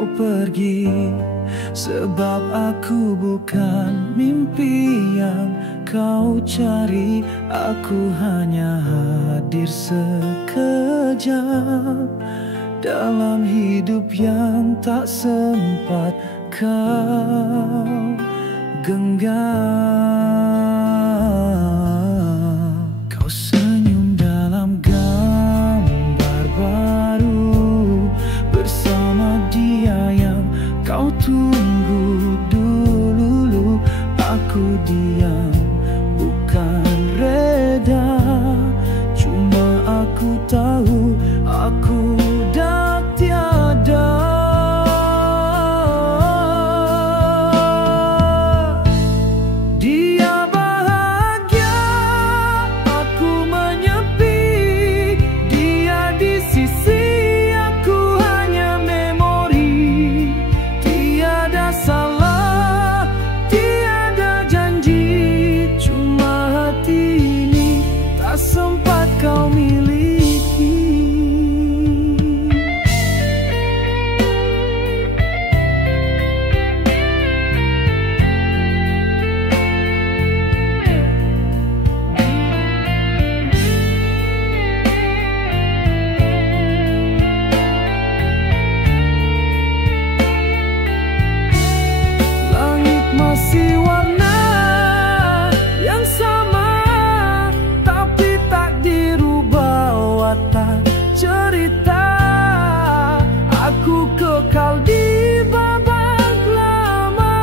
kau pergi, sebab aku bukan mimpi yang kau cari. Aku hanya hadir sekejap dalam hidup yang tak sempat kau genggam. Kau senyum dalam gambar baru bersama dia yang kau tunggu dulu. Aku diam, bukan reda, cuma aku tahu aku dah tiada. Dia bahagia, aku menyepi. Dia di sisi, aku hanya memori. Tiada salah, tiada janji, cuma hati ini tak sempat kau miliki. Langit masih warna yang sama, tapi tak dirubah watak cerita. Aku kekal di babak lama,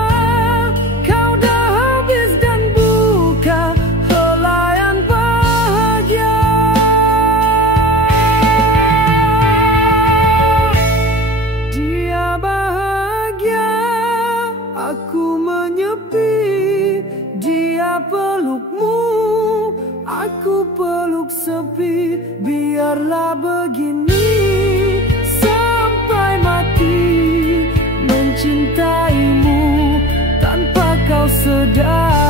kau dah habis dan buka helaian bahagia. Dia bahagia, aku menyepi. Dia pelukmu, aku peluk sepi. Biarlah begini sampai mati, mencintaimu tanpa kau sedar.